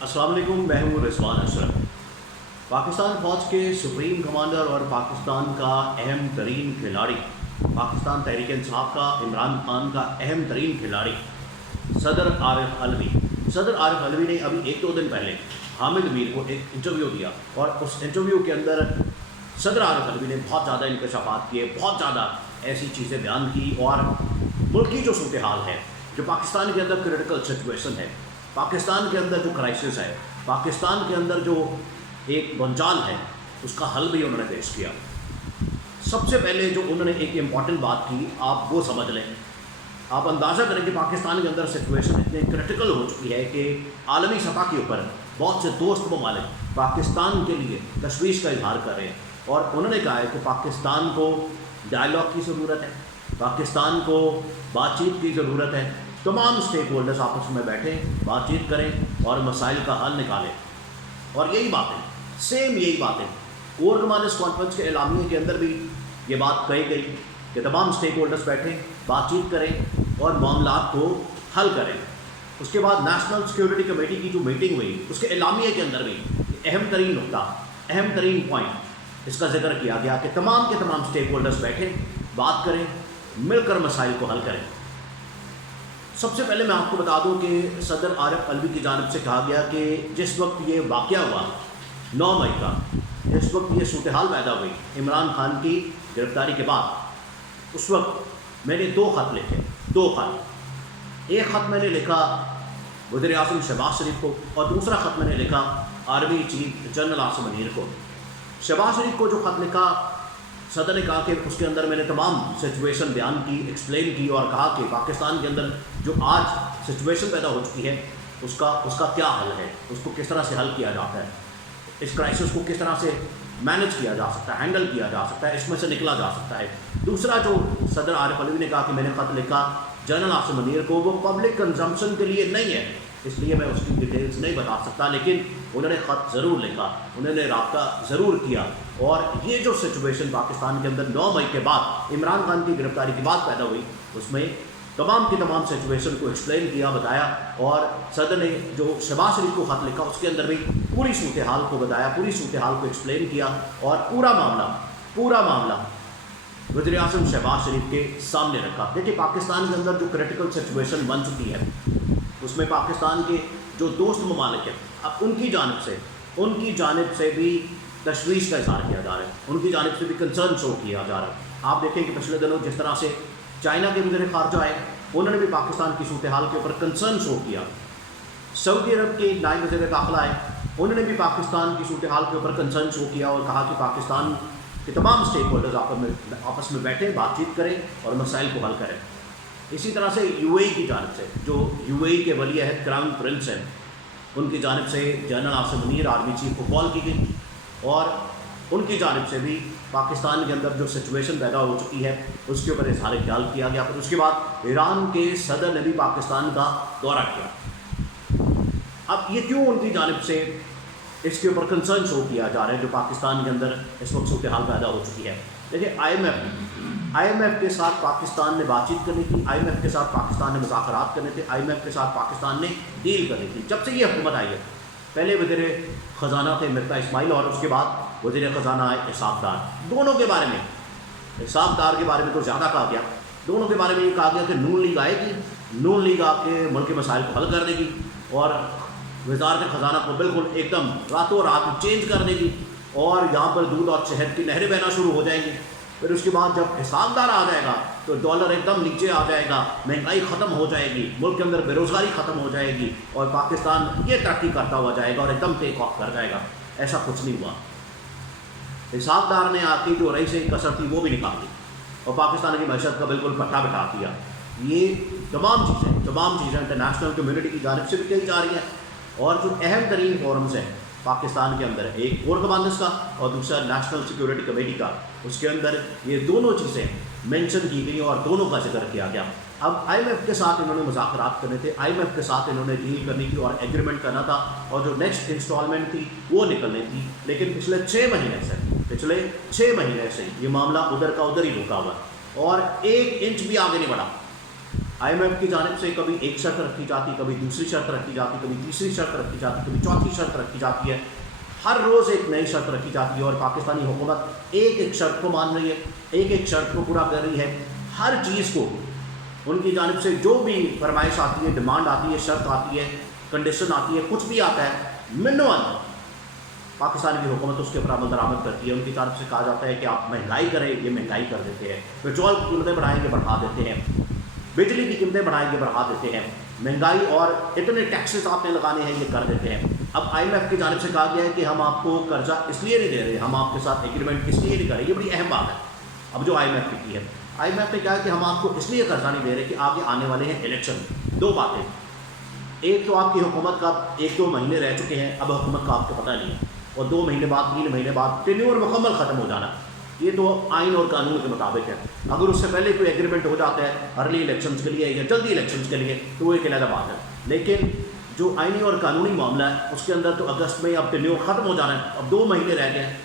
अस्सलाम वालेकुम, मैं हूँ रिजवान अशरफ। पाकिस्तान फ़ौज के सुप्रीम कमांडर और पाकिस्तान का अहम तरीन खिलाड़ी, पाकिस्तान तहरीक इंसाफ का इमरान खान का अहम तरीन खिलाड़ी सदर आरिफ अलवी। सदर आरिफ अलवी ने अभी एक दो दिन पहले हामिद मीर को एक इंटरव्यू दिया और उस इंटरव्यू के अंदर सदर आरिफ अलवी ने बहुत ज़्यादा इंकशाफात किए, बहुत ज़्यादा ऐसी चीज़ें बयान की और मुल्क की जो सूरत हाल है, जो पाकिस्तान के अंदर क्रिटिकल सिचुएशन है, पाकिस्तान के अंदर जो क्राइसिस है, पाकिस्तान के अंदर जो एक बंजाल है, उसका हल भी उन्होंने पेश किया। सबसे पहले जो उन्होंने एक इम्पॉर्टेंट बात की, आप वो समझ लें, आप अंदाज़ा करें कि पाकिस्तान के अंदर सिचुएशन इतनी क्रिटिकल हो चुकी है कि आलमी सतह के ऊपर बहुत से दोस्त ममालिक पाकिस्तान के लिए तशवीश का इजहार कर रहे हैं और उन्होंने कहा है कि पाकिस्तान को डायलॉग की ज़रूरत है, पाकिस्तान को बातचीत की ज़रूरत है। तमाम स्टेक होल्डर्स आपस में बैठें, बातचीत करें और मसाइल का हल निकालें। और यही बातें, सेम यही बातें कोर कमांडर्स कॉन्फ्रेंस के एलामिये के अंदर भी ये बात कही गई कि तमाम स्टेक होल्डर्स बैठें, बातचीत करें और मामलात को हल करें। उसके बाद नेशनल सिक्योरिटी कमेटी की जो मीटिंग हुई, उसके एलामिये के अंदर भी अहम तरीन नुकता, अहम तरीन पॉइंट इसका जिक्र किया गया कि तमाम के तमाम स्टेक होल्डर्स बैठें, बात करें, मिलकर मसाइल को हल करें। सबसे पहले मैं आपको बता दूं कि सदर आरिफ अलवी की जानिब से कहा गया कि जिस वक्त ये वाक़या हुआ 9 मई का, जिस वक्त ये सूरत हाल पैदा हुई इमरान खान की गिरफ्तारी के बाद, उस वक्त मैंने 2 ख़त लिखे, 2 ख़त। एक ख़त मैंने लिखा वज़ीर आज़म शहबाज शरीफ को और दूसरा ख़त मैंने लिखा army chief general Asim Munir को। शहबाज शरीफ को जो ख़त लिखा, सदर ने कहा कि उसके अंदर मैंने तमाम सिचुएशन बयान की, एक्सप्लेन की और कहा कि पाकिस्तान के अंदर जो आज सिचुएशन पैदा हो चुकी है उसका क्या हल है, उसको किस तरह से हल किया जाता है, इस क्राइसिस को किस तरह से मैनेज किया जा सकता है, हैंडल किया जा सकता है, इसमें से निकला जा सकता है। दूसरा जो सदर आरिफ अलवी ने कहा कि मैंने ख़त लिखा जनरल आसिम मुनीर को, वो पब्लिक कंजम्पशन के लिए नहीं है, इसलिए मैं उसकी डिटेल्स नहीं बता सकता, लेकिन उन्होंने ख़त ज़रूर लिखा, उन्होंने रब्ता ज़रूर किया। और ये जो सिचुएशन पाकिस्तान के अंदर 9 मई के बाद इमरान खान की गिरफ्तारी के बाद पैदा हुई, उसमें तमाम की तमाम सिचुएशन को एक्सप्लेन किया, बताया। और सदर ने जो शहबाज शरीफ को ख़त लिखा, उसके अंदर भी पूरी सूरत हाल को बताया, पूरी सूरत हाल को एक्सप्लेन किया और पूरा मामला वज़ीर आज़म शहबाज शरीफ के सामने रखा। देखिए, पाकिस्तान के अंदर जो क्रिटिकल सिचुएशन बन चुकी है, उसमें पाकिस्तान के जो दोस्त ममालिक हैं, अब उनकी जानिब से भी तशवीश का इज़हार किया जा रहा है, उनकी जानिब से भी कंसर्न शो किया जा रहा है। आप देखें कि पिछले दिनों जिस तरह से चाइना के वज़ीर ख़ारजा आए, उन्होंने भी पाकिस्तान की सूरत हाल के ऊपर कंसर्न शो किया। सऊदी अरब के नायब वज़ीर दाखिला आए, उन्होंने भी पाकिस्तान की सूरत हाल के ऊपर कंसर्न शो किया और कहा कि पाकिस्तान के तमाम स्टेक होल्डर्स आपस में बैठें, बातचीत करें और मसाइल को हल करें। इसी तरह से UAE की जानिब से, जो UAE के वली अहद क्राउन प्रिंस हैं, उनकी जानिब से general Asim Munir army chief को कॉल की गई और उनकी जानिब से भी पाकिस्तान के अंदर जो सिचुएशन पैदा हो चुकी है उसके ऊपर इज़हार ख्याल किया गया। फिर उसके बाद ईरान के सदर ने भी पाकिस्तान का दौरा किया। अब ये क्यों उनकी जानिब से इसके ऊपर कंसर्न शो किया जा रहा है जो पाकिस्तान के अंदर इस वक्त सूरत हाल पैदा हो चुकी है? देखिए, IMF के साथ पाकिस्तान ने बातचीत करनी थी, IMF के साथ पाकिस्तान ने मुज़ाकरात करने थे, IMF के साथ पाकिस्तान ने डील करनी थी। जब से ये हुकूमत आई है, पहले वज़ीर ख़जाना थे मिर्ज़ा इस्माइल और उसके बाद वज़ीर ख़जाना आए इसाक़ डार। दोनों के बारे में, इसाक़ डार के बारे में तो ज़्यादा कहा गया, दोनों के बारे में ये कहा गया कि नून लीग आएगी, नून लीग आके मुल्क के मसाइल को हल कर देगी और वज़ारत ख़जाना को बिल्कुल एकदम रातों रात चेंज कर देगी और यहाँ पर दूध और शहद की नहरें बहना शुरू हो जाएंगी। फिर उसके बाद जब इसाक़ डार आ जाएगा तो डॉलर एकदम नीचे आ जाएगा, महंगाई ख़त्म हो जाएगी, मुल्क के अंदर बेरोज़गारी ख़त्म हो जाएगी और पाकिस्तान ये तरक्की करता हुआ जाएगा और एकदम टेक ऑफ कर जाएगा। ऐसा कुछ नहीं हुआ। इसाक़ डार ने आके जो रही से कसर थी वो भी निकाल दी और पाकिस्तान की मैशत का बिल्कुल पट्टा बिठा दिया। ये तमाम चीज़ें इंटरनेशनल कम्यूनिटी की जानिब से भी कही जा रही हैं और जो अहम तरीन फोरम्स हैं पाकिस्तान के अंदर, एक कोर कमांडर्स का और दूसरा नेशनल सिक्योरिटी कमेटी का, उसके अंदर ये दोनों चीज़ें मेंशन की गई और दोनों का जिक्र किया गया। अब IMF के साथ इन्होंने मुज़ाकरात करने थे, IMF के साथ इन्होंने डील करनी थी और एग्रीमेंट करना था और जो नेक्स्ट इंस्टॉलमेंट थी वो निकलनी थी। लेकिन पिछले 6 महीने से ये मामला उधर का उधर ही रुका हुआ और 1 इंच भी आगे नहीं बढ़ा। IMF की जानिब से कभी एक शर्त रखी जाती, कभी दूसरी शर्त रखी जाती, कभी तीसरी शर्त रखी जाती, कभी चौथी शर्त रखी जाती है। हर रोज़ एक नई शर्त रखी जाती है और पाकिस्तानी हुकूमत एक एक शर्त को मान रही है, एक एक शर्त को पूरा कर रही है। हर चीज़ को उनकी जानिब से जो भी फरमाइश आती है, डिमांड आती है, शर्त आती है, कंडीशन आती है, कुछ भी आता है, मिनिमम पाकिस्तान की हुकूमत उसके ऊपर अमल दरामद करती है। उनकी तरफ से कहा जाता है कि आप महंगाई करें, ये महंगाई कर देते हैं। पेट्रोल की कीमतें बढ़ाएंगे, बढ़ा देते हैं। बिजली की कीमतें बढ़ाएंगे, बढ़ा देते हैं। महंगाई और इतने टैक्सेस आपने लगाने हैं, ये कर देते हैं। अब IMF की जानिब से कहा गया है कि हम आपको कर्जा इसलिए नहीं दे रहे, हम आपके साथ एग्रीमेंट इसलिए नहीं कर रहे। ये बड़ी अहम बात है अब जो IMF की है। IMF ने कहा है कि हम आपको इसलिए कर्जा नहीं दे रहे कि आगे आने वाले हैं इलेक्शन। दो बातें, एक तो आपकी हुकूमत का 1-2 महीने रह चुके हैं, अब हुकूमत का आपको पता नहीं है, और 2 महीने बाद 3 महीने बाद टेन्योर मुकम्मल ख़त्म हो जाना, ये तो आइन और कानून के मुताबिक है। अगर उससे पहले कोई एग्रीमेंट हो जाता है अर्ली इलेक्शंस के लिए या जल्दी इलेक्शंस के लिए तो वो एक अलग बात है। लेकिन जो आइनी और कानूनी मामला है उसके अंदर तो अगस्त में अब टेन्योर ख़त्म हो जाना है, अब 2 महीने रह गए हैं।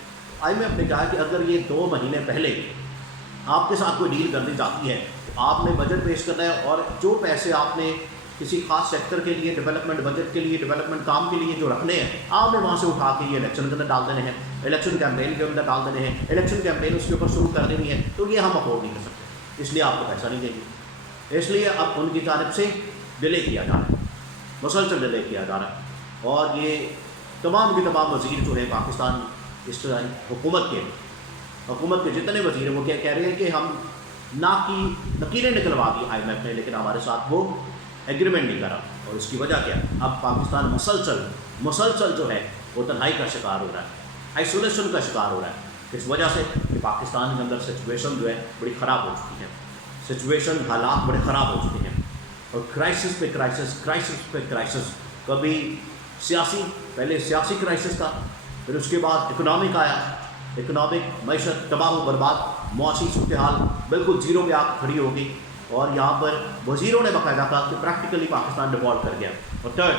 IMF ने कहा कि अगर ये 2 महीने पहले आपके साथ कोई डील कर दी जाती है तो आपने बजट पेश करना है, और जो पैसे आपने किसी खास सेक्टर के लिए, डेवलपमेंट बजट के लिए, डेवलपमेंट काम के लिए जो रखने हैं, आपने वहाँ से उठा के ये इलेक्शन के अंदर डाल देने हैं, इलेक्शन कैंपेन के अंदर डाल देने हैं, इलेक्शन कैंपेन उसके ऊपर शुरू कर देनी है, तो ये हम अफोर्ड नहीं कर सकते, इसलिए आपको पैसा नहीं देंगे। इसलिए अब उनकी जानिब से डिले किया जा रहा है, मुसलसल डिले किया जा रहा है। और ये तमाम के तमाम वज़ीर जो है पाकिस्तान इस हुकूमत के जितने वज़ीर हैं वो क्या कह रहे हैं कि हम नकीरें निकलवा दी IMF ने, लेकिन हमारे साथ वो एग्रीमेंट नहीं करा। और इसकी वजह क्या है, अब पाकिस्तान मुसलसल जो है वो तन्हाई का शिकार हो रहा है, आइसोलेशन का शिकार हो रहा है। इस वजह से कि पाकिस्तान के अंदर सिचुएशन जो है बड़ी ख़राब हो चुकी है, सिचुएशन हालात बड़े ख़राब हो चुके हैं, और क्राइसिस पे क्राइसिस। कभी सियासी, पहले सियासी क्राइसिस था, फिर उसके बाद इकोनॉमिक आया, इकोनॉमिक मैशत तबाह बर्बाद, मुआशी सूरत हाल बिल्कुल ज़ीरो पे आकर खड़ी हो गई, और यहाँ पर वज़ीरों ने बाकायदा कहा कि प्रैक्टिकली पाकिस्तान डिफ़ॉल्ट कर गया। और थर्ड,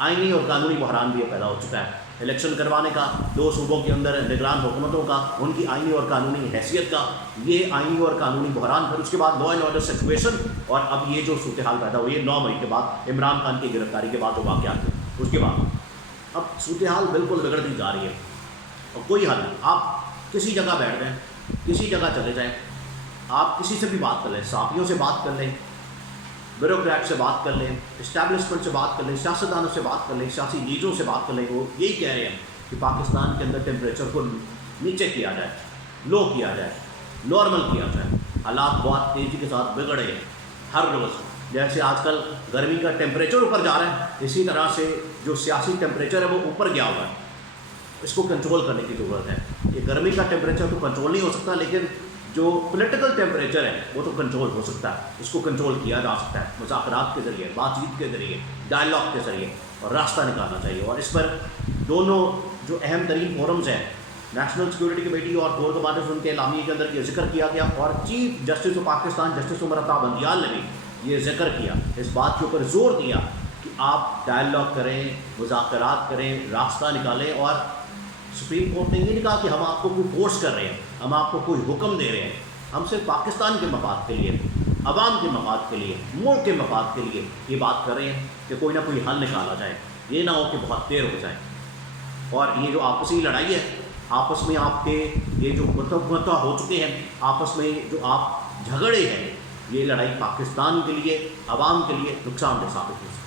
आइनी और कानूनी बहरान भी पैदा हो चुका है। इलेक्शन करवाने का 2 सूबों के अंदर निगरान हुकूमतों का, उनकी आइनी और कानूनी हैसियत का ये आइनी और कानूनी बहरान, फिर उसके बाद लॉ एंड ऑर्डर सिचुएशन, और अब ये जो सूरत हाल पैदा हुई है 9 मई के बाद, इमरान खान की गिरफ्तारी के बाद वो वाक़यात थे, उसके बाद अब सूरत हाल बिल्कुल बिगड़ती जा रही है और कोई हल नहीं। आप किसी जगह बैठ जाएँ, किसी जगह चले जाएँ, आप किसी से भी बात कर लें, साथियों से बात कर लें, ब्यूरोक्रेट से बात कर लें, इस्टेब्लिशमेंट से बात कर लें, सियासतदानों से बात कर लें, सियासी लीडरों से बात कर लें, वो यही कह रहे हैं कि पाकिस्तान के अंदर टेम्परेचर को नीचे किया जाए, लो किया जाए, नॉर्मल किया जाए। हालात बहुत तेज़ी के साथ बिगड़े हैं हर रोज़। जैसे आजकल गर्मी का टेम्परेचर ऊपर जा रहा है, इसी तरह से जो सियासी टेम्परेचर है वो ऊपर गया हुआ है, इसको कंट्रोल करने की ज़रूरत है। ये गर्मी का टेम्परेचर तो कंट्रोल नहीं हो सकता, लेकिन जो पॉलिटिकल टेम्परेचर है वो तो कंट्रोल हो सकता है, इसको कंट्रोल किया जा सकता है मुज़ाकरात के ज़रिए, बातचीत के ज़रिए, डायलॉग के ज़रिए, और रास्ता निकालना चाहिए। और इस पर दोनों जो अहम तरीन फोरम्स हैं, नेशनल सिक्योरिटी कमेटी और कोर कमांडर्स, उनके एलामिया के अंदर ये जिक्र किया गया, और chief justice of Pakistan justice Umar Ata Bandial ने भी ये जिक्र किया, इस बात के ऊपर जोर दिया कि आप डायलॉग करें, मुज़ाकरात करें, रास्ता निकालें। और सुप्रीम कोर्ट ने ये नहीं कहा कि हम आपको कोई फोर्स कर रहे हैं, हम आपको कोई हुक्म दे रहे हैं, हम सिर्फ पाकिस्तान के मफाद के लिए, अवाम के मफाद के लिए, मुल्क के मफाद के लिए ये बात कर रहे हैं कि कोई ना कोई हल निकाला जाए, ये ना हो कि बहुत देर हो जाए। और ये जो आपसी लड़ाई है, आपस में आपके ये जो मतभेद हो चुके हैं, आपस में जो आप झगड़े हैं, ये लड़ाई पाकिस्तान के लिए, अवाम के लिए नुकसानदेह साबित हो सकती है।